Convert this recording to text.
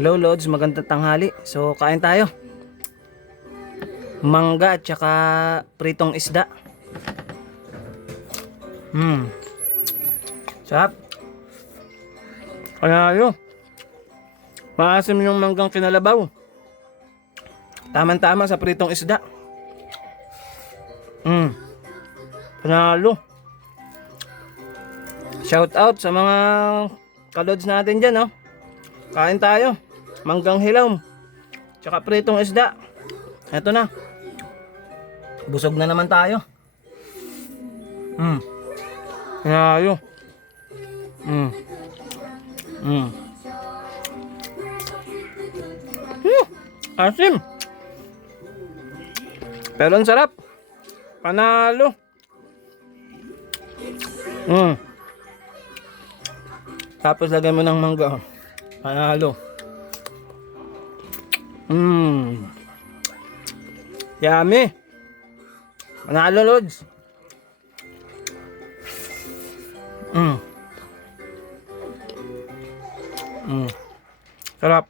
Hello Lods, magandang tanghali. So kain tayo. Mangga at saka pritong isda. Sarap. Kaya yun. Maasim yung manggang kinalabaw. Tama-tama sa pritong isda. Panalo. Shout out sa mga kalods natin dyan, oh. Kain tayo. Manggang hilaw. Tsaka pritong isda. Eto na. Busog na naman tayo. Panalo. Asim. Pero ang sarap. Panalo. Tapos lagyan mo ng mangga. Panalo. Yummy. Panalo, Lods. Sarap.